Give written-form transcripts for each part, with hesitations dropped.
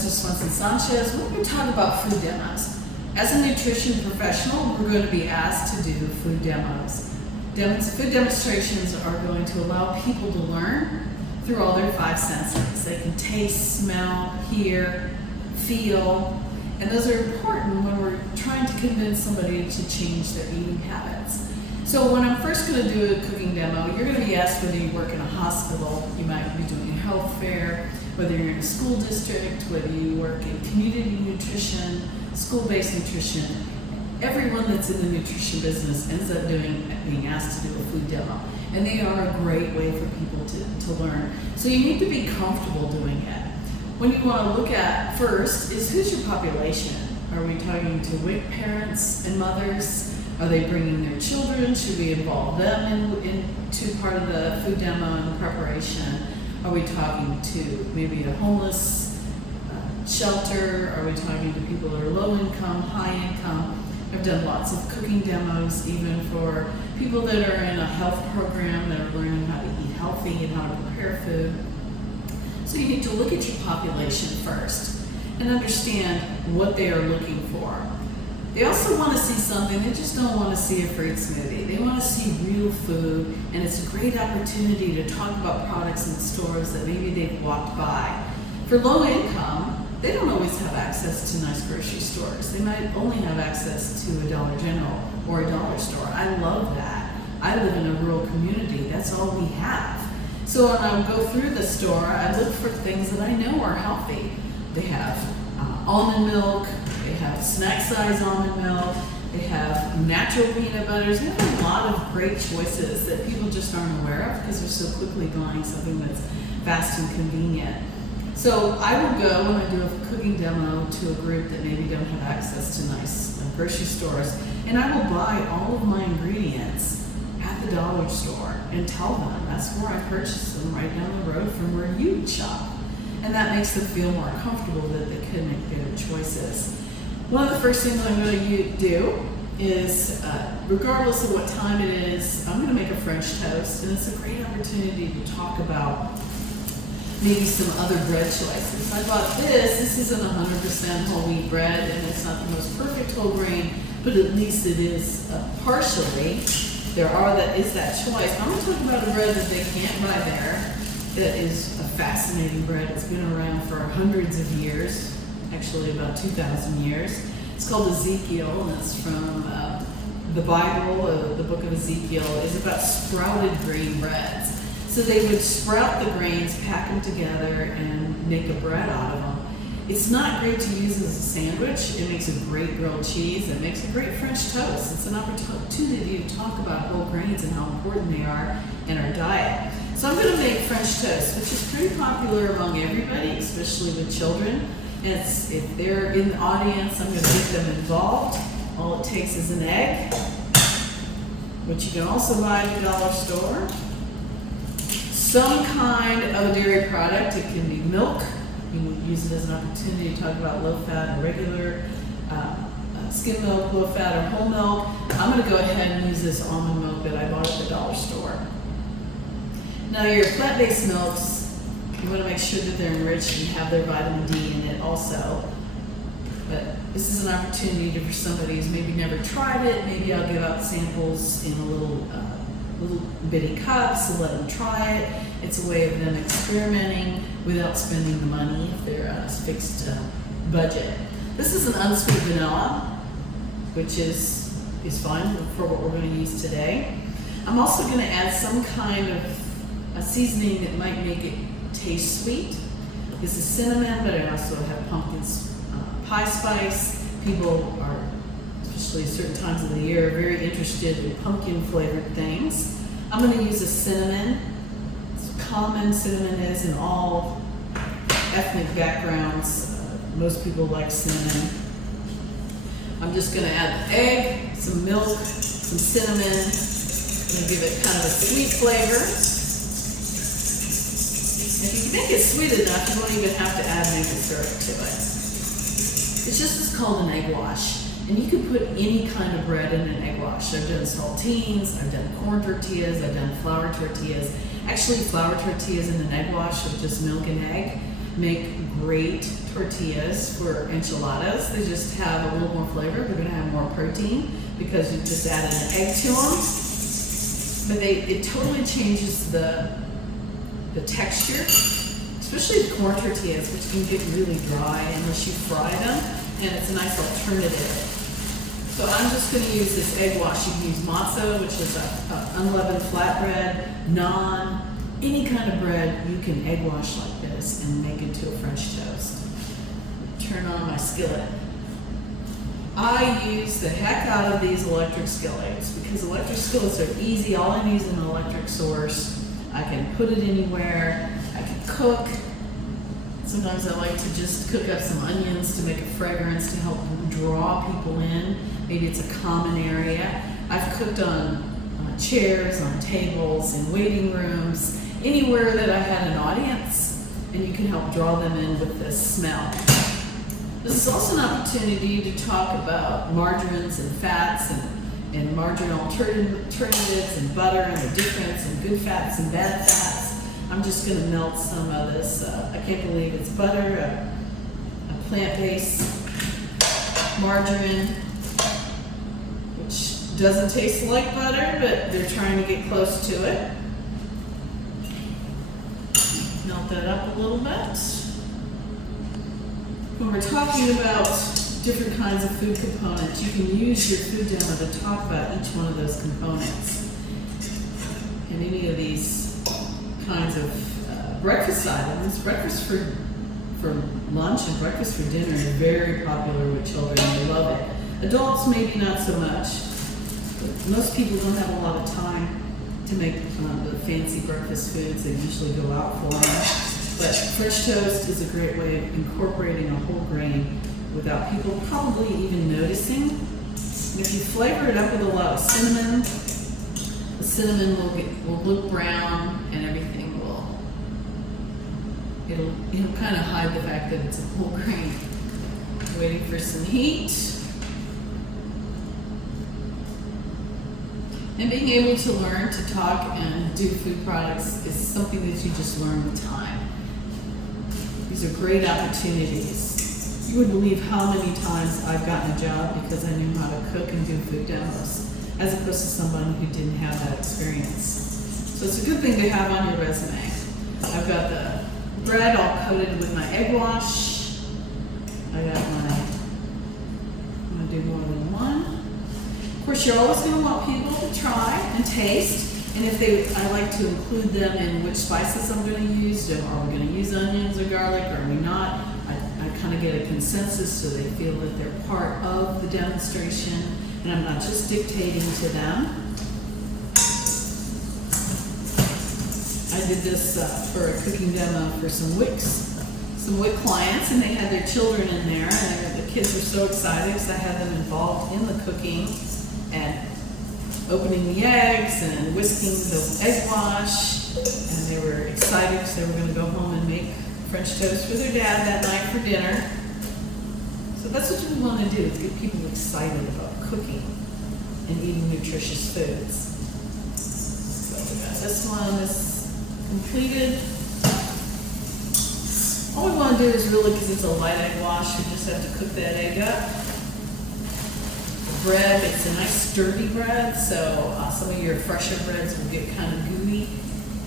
Professor Swenson-Sanchez. We're going to talk about food demos. As a nutrition professional, we're going to be asked to do food demos. Food demonstrations are going to allow people to learn through all their five senses. They can taste, smell, hear, feel, and those are important when we're trying to convince somebody to change their eating habits. So when I'm first going to do a cooking demo, you're going to be asked whether you work in a hospital, you might be doing a health fair, whether you're in a school district, whether you work in community nutrition, school-based nutrition. Everyone that's in the nutrition business ends up being asked to do a food demo. And they are a great way for people to learn. So you need to be comfortable doing it. When you want to look at first is who's your population? Are we talking to WIC parents and mothers? Are they bringing their children? Should we involve them into part of the food demo and preparation? Are we talking to maybe a homeless shelter? Are we talking to people that are low income, high income? I've done lots of cooking demos even for people that are in a health program that are learning how to eat healthy and how to prepare food. So you need to look at your population first and understand what they are looking for. They also want to see something, they just don't want to see a fruit smoothie. They want to see real food, and it's a great opportunity to talk about products in the stores that maybe they've walked by. For low income, they don't always have access to nice grocery stores. They might only have access to a Dollar General or a dollar store. I love that. I live in a rural community. That's all we have. So when I go through the store, I look for things that I know are healthy. They have almond milk, they have snack size almond milk, they have natural peanut butters. They have a lot of great choices that people just aren't aware of because they're so quickly buying something that's fast and convenient. So I will go when I do a cooking demo to a group that maybe don't have access to nice grocery stores, and I will buy all of my ingredients at the dollar store and tell them that's where I purchased them, right down the road from where you shop. And that makes them feel more comfortable that they can make better choices. One of the first things I'm going to do is, regardless of what time it is, I'm going to make a French toast, and it's a great opportunity to talk about maybe some other bread choices. I bought this isn't 100% whole wheat bread, and it's not the most perfect whole grain, but at least it is partially. Is that choice. I'm going to talk about a bread that they can't buy there that is a fascinating bread. It's been around for hundreds of years, actually about 2,000 years. It's called Ezekiel, and it's from the Bible, the book of Ezekiel. Is about sprouted grain breads. So they would sprout the grains, pack them together, and make a bread out of them. It's not great to use as a sandwich. It makes a great grilled cheese. It makes a great French toast. It's an opportunity to talk about whole grains and how important they are in our diet. So I'm going to make French toast, which is pretty popular among everybody, especially with children. And if they're in the audience, I'm going to get them involved. All it takes is an egg, which you can also buy at the dollar store. Some kind of a dairy product. It can be milk. You can use it as an opportunity to talk about low fat or regular skim milk, low fat or whole milk. I'm going to go ahead and use this almond milk that I bought at the dollar store. Now your plant-based milks, you want to make sure that they're enriched and have their vitamin D in it also. But this is an opportunity for somebody who's maybe never tried it. Maybe I'll give out samples in a little bitty cups and let them try it. It's a way of them experimenting without spending the money if they're on a fixed budget. This is an unsweet vanilla, which is fine for what we're going to use today. I'm also going to add some kind of a seasoning that might make it taste sweet. This is cinnamon, but I also have pumpkin pie spice. People are, especially certain times of the year, very interested in pumpkin flavored things. I'm going to use a cinnamon. It's common cinnamon is in all ethnic backgrounds. Most people like cinnamon. I'm just going to add the egg, some milk, some cinnamon. I'm going to give it kind of a sweet flavor. If you make it sweet enough, you won't even have to add maple syrup to it. It's called an egg wash. And you can put any kind of bread in an egg wash. I've done saltines, I've done corn tortillas, I've done flour tortillas. Actually, flour tortillas in an egg wash with just milk and egg make great tortillas for enchiladas. They just have a little more flavor. They're gonna have more protein because you just added an egg to them. But it totally changes the texture, especially the corn tortillas, which can get really dry unless you fry them, and it's a nice alternative. So I'm just going to use this egg wash. You can use matzo, which is a unleavened flatbread, naan, any kind of bread. You can egg wash like this and make it to a French toast. Turn on my skillet. I use the heck out of these electric skillets because electric skillets are easy. All I need is an electric source. I can put it anywhere. I can cook. Sometimes I like to just cook up some onions to make a fragrance to help draw people in. Maybe it's a common area. I've cooked on chairs, on tables, in waiting rooms, anywhere that I had an audience, and you can help draw them in with this smell. This is also an opportunity to talk about margarines and fats and margarine alternatives and butter and the difference and good fats and bad fats. I'm just going to melt some of this. I can't believe it's butter, a plant-based margarine, which doesn't taste like butter, but they're trying to get close to it. Melt that up a little bit. When we're talking about different kinds of food components, you can use your food demo to talk about each one of those components. And any of these kinds of breakfast items, breakfast for lunch and breakfast for dinner is very popular with children. They love it. Adults maybe not so much. Most people don't have a lot of time to make the fancy breakfast foods. They usually go out for them. But French toast is a great way of incorporating a whole grain without people probably even noticing. And if you flavor it up with a lot of cinnamon, the cinnamon will look brown and everything it'll kind of hide the fact that it's a whole grain. Waiting for some heat. And being able to learn to talk and do food products is something that you just learn with time. These are great opportunities. You wouldn't believe how many times I've gotten a job because I knew how to cook and do food demos, as opposed to someone who didn't have that experience. So it's a good thing to have on your resume. I've got the bread all coated with my egg wash. I'm gonna do more than one. Of course, you're always gonna want people to try and taste, and I like to include them in which spices I'm gonna use. Are we gonna use onions or garlic, or are we not? I kind of get a consensus so they feel that they're part of the demonstration, and I'm not just dictating to them. I did this for a cooking demo for some WIC clients, and they had their children in there, and the kids were so excited because I had them involved in the cooking and opening the eggs and whisking the egg wash, and they were excited because they were going to go home and make French toast for their dad that night for dinner. So that's what we want to do, is get people excited about cooking and eating nutritious foods. So we got this one is completed. All we want to do is really, because it's a light egg wash, we just have to cook that egg up. The bread, it's a nice sturdy bread, so some of your fresher breads will get kind of gooey,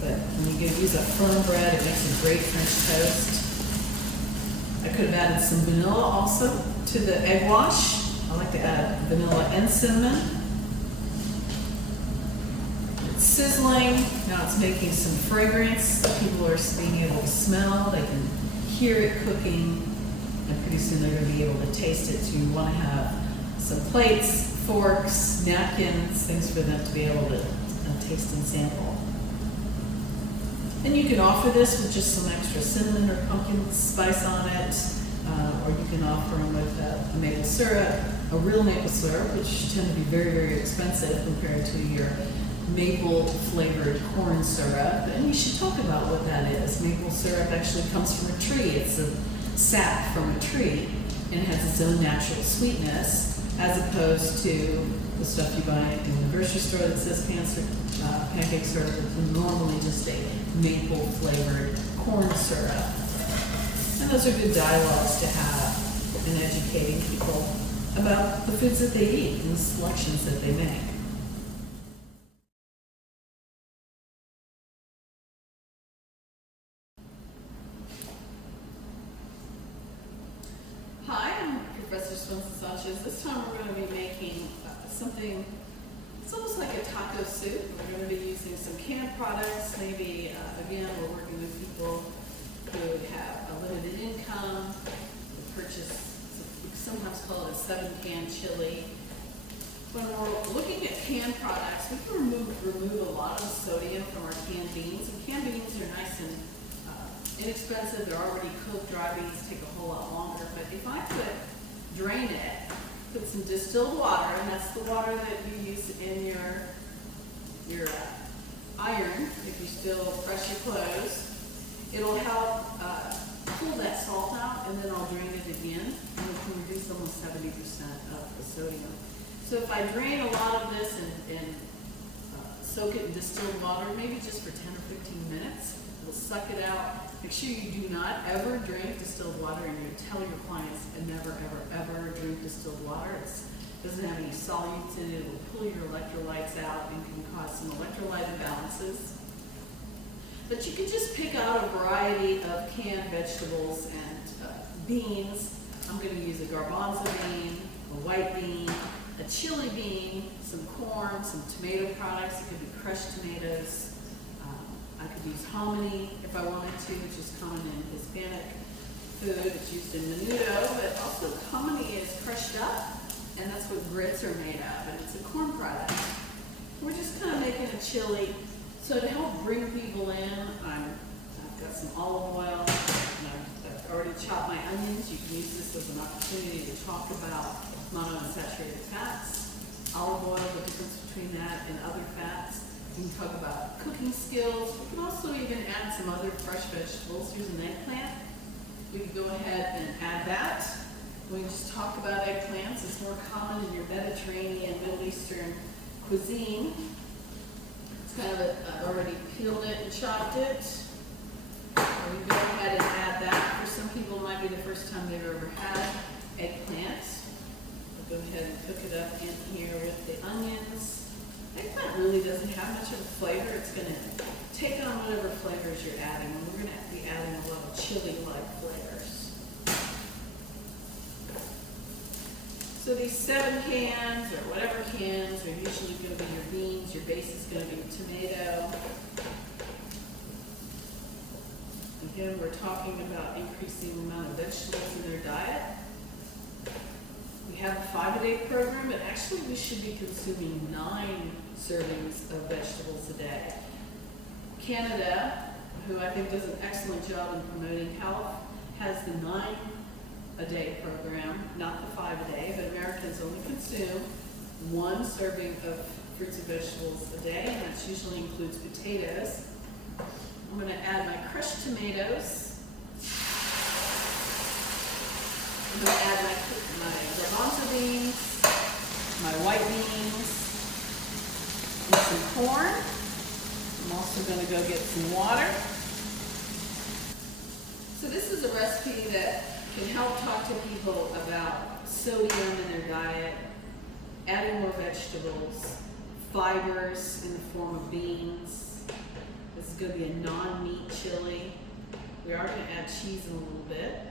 but when you use a firm bread, it makes a great French toast. I could have added some vanilla also to the egg wash. I like to add vanilla and cinnamon. It's sizzling. Now it's making some fragrance. People are being able to smell. They can hear it cooking, and pretty soon they're going to be able to taste it. So you want to have some plates, forks, napkins, things for them to be able to taste and sample. And you can offer this with just some extra cinnamon or pumpkin spice on it, or you can offer them with a maple syrup, a real maple syrup, which tend to be very, very expensive compared to your maple flavored corn syrup. And you should talk about what that is. Maple syrup actually comes from a tree. It's a sap from a tree, and it has its own natural sweetness, as opposed to the stuff you buy in the grocery store that says pancake syrup. It's normally just a maple flavored corn syrup. and those are good dialogues to have in educating people about the foods that they eat and the selections that they make. Hi, I'm Professor Swenson-Sanchez. This time we're going to be making something, it's almost like a taco soup. We're going to be using some canned products. Maybe, again, we're working with people who have a limited income, who purchase, we sometimes call it a 7-can chili. When we're looking at canned products, we can remove a lot of the sodium from our canned beans. And canned beans are nice and inexpensive. They're already cooked. Dry beans take a whole lot longer. But if I drain it, put some distilled water, and that's the water that you use in your iron if you still press your clothes. It'll help pull that salt out, and then I'll drain it again, and it can reduce almost 70% of the sodium. So if I drain a lot of this and soak it in distilled water, maybe just for 10 or 15 minutes, it'll suck it out. Make sure you do not ever drink distilled water, and you tell your clients never, ever drink distilled water. It doesn't have any solutes in it. It will pull your electrolytes out and can cause some electrolyte imbalances. But you can just pick out a variety of canned vegetables and beans. I'm going to use a garbanzo bean, a white bean, a chili bean, some corn, some tomato products. It could be crushed tomatoes. I could use hominy if I wanted to, which is common in Hispanic food. It's used in menudo, but also hominy is crushed up, and that's what grits are made of, and it's a corn product. We're just kind of making a chili. So to help bring people in, I've got some olive oil, and I've already chopped my onions. You can use this as an opportunity to talk about monounsaturated fats, olive oil, the difference between that and other fats. We can talk about cooking skills. We can also even add some other fresh vegetables. Here's an eggplant. We can go ahead and add that. We can just talk about eggplants. It's more common in your Mediterranean, Middle Eastern cuisine. It's kind of I've already peeled it and chopped it. We can go ahead and add that. For some people, it might be the first time they've ever had eggplant. We'll go ahead and cook it up in here with the onions. Eggplant really doesn't have much of a flavor. It's going to take on whatever flavors you're adding, and we're going to be adding a lot of chili-like flavors. So these 7 cans, or whatever cans, are usually going to be your beans. Your base is going to be tomato. Again, we're talking about increasing the amount of vegetables in their diet. We have a 5-a-day program, but actually we should be consuming 9 servings of vegetables a day. Canada, who I think does an excellent job in promoting health, has the 9-a-day program, not the 5-a-day, but Americans only consume 1 serving of fruits and vegetables a day, and that usually includes potatoes. I'm going to add my crushed tomatoes. I'm going to add my garbanzo beans, my white beans, and some corn. I'm also going to go get some water. So this is a recipe that can help talk to people about sodium in their diet, adding more vegetables, fibers in the form of beans. This is going to be a non-meat chili. We are going to add cheese in a little bit.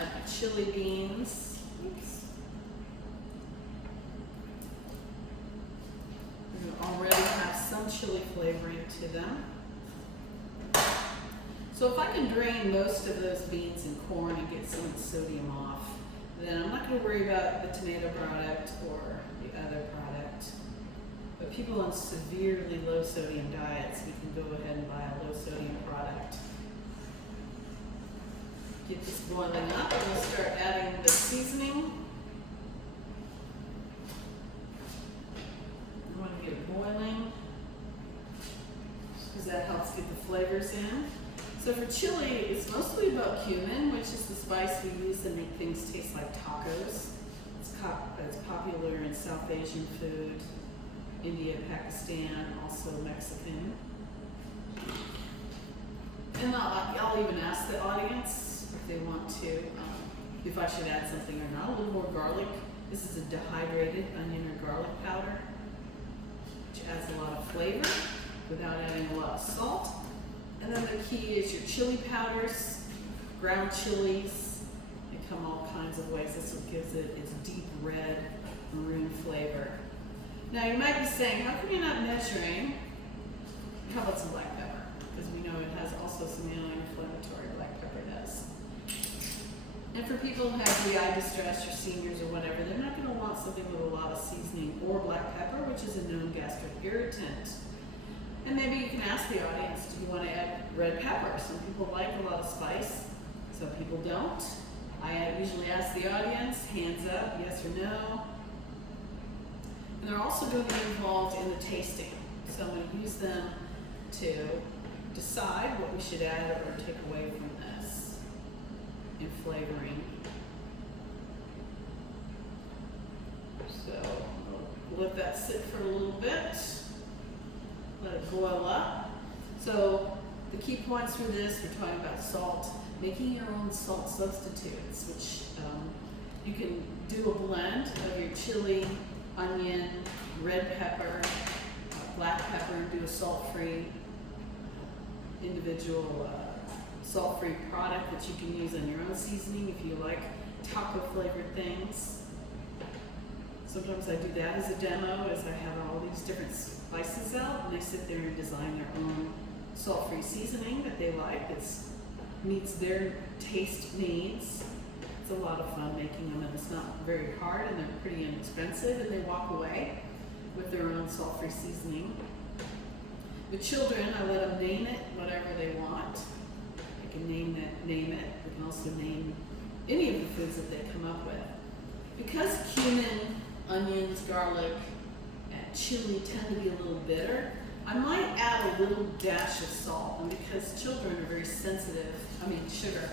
Add my chili beans. Oops. We're going to already have some chili flavoring to them. So if I can drain most of those beans and corn and get some of the sodium off, then I'm not going to worry about the tomato product or the other product. But people on severely low sodium diets, we can go ahead and buy a low sodium product. Get this boiling up, and we'll start adding the seasoning. I want to get it boiling because that helps get the flavors in. So for chili, it's mostly about cumin, which is the spice we use to make things taste like tacos. It's popular in South Asian food, India, Pakistan, also Mexican. And I'll even ask the audience if they want to, if I should add something or not. A little more garlic. This is a dehydrated onion or garlic powder, which adds a lot of flavor without adding a lot of salt. And then the key is your chili powders, ground chilies. They come all kinds of ways. This is what gives it its deep red maroon flavor. Now you might be saying, how come you're not measuring? How about some black pepper? Because we know it has also some anti-inflammatory, black pepper does. And for people who have GI distress or seniors or whatever, they're not going to want something with a lot of seasoning or black pepper, which is a known gastric irritant. And maybe you can ask the audience, do you want to add red pepper? Some people like a lot of spice, some people don't. I usually ask the audience, hands up, yes or no. And they're also going to be involved in the tasting. So I'm going to use them to decide what we should add or take away from this in flavoring. So I'll let that sit for a little bit. Let it boil up. So the key points for this, we're talking about salt, making your own salt substitutes, which you can do a blend of your chili, onion, red pepper, black pepper, and do a salt-free individual salt-free product that you can use on your own seasoning if you like taco flavored things. Sometimes I do that as a demo, as I have all these different spices out, and they sit there and design their own salt-free seasoning that they like that meets their taste needs. It's a lot of fun making them, and it's not very hard, and they're pretty inexpensive, and they walk away with their own salt-free seasoning. With children, I let them name it whatever they want. They can name it. They can also name any of the foods that they come up with. Because cumin, onions, garlic, and chili tend to be a little bitter, I might add a little dash of salt. And because children are very sensitive, sugar,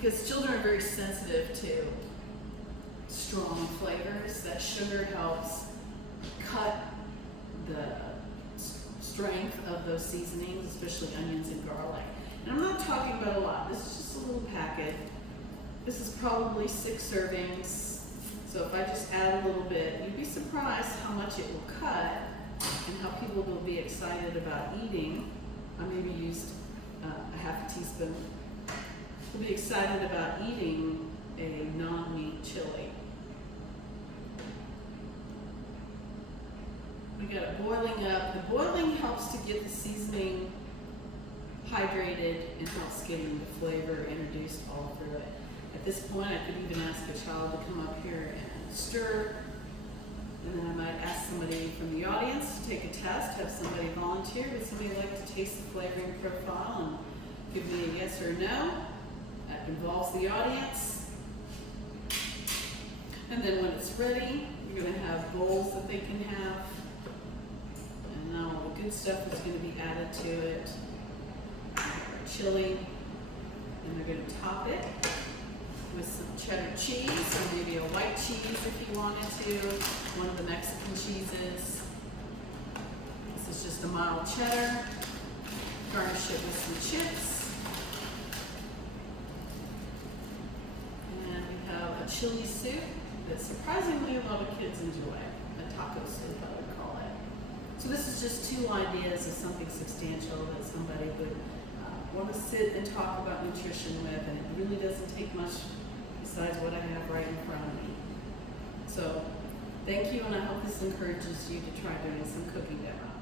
because children are very sensitive to strong flavors, that sugar helps cut the strength of those seasonings, especially onions and garlic. And I'm not talking about a lot. This is just a little packet. This is probably 6 servings. So if I just add a little bit, you'd be surprised how much it will cut and how people will be excited about eating. I maybe used a half a teaspoon. Will be excited about eating a non-meat chili. We got it boiling up. The boiling helps to get the seasoning hydrated and helps getting the flavor introduced all through it. At this point, I could even ask a child to come up here and stir. And then I might ask somebody from the audience to take a test, have somebody volunteer. Would somebody like to taste the flavoring profile and give me a yes or no? That involves the audience. And then when it's ready, you're going to have bowls that they can have. And now all the good stuff is going to be added to it. Chili. And they're going to top it with some cheddar cheese, or maybe a white cheese if you wanted to, one of the Mexican cheeses. This is just a mild cheddar. Garnish it with some chips. And we have a chili soup that surprisingly a lot of kids enjoy. A taco soup, I would call it. So this is just 2 ideas of something substantial that somebody would want to sit and talk about nutrition with, and it really doesn't take much besides what I have right in front of me. So thank you, and I hope this encourages you to try doing some cooking demos.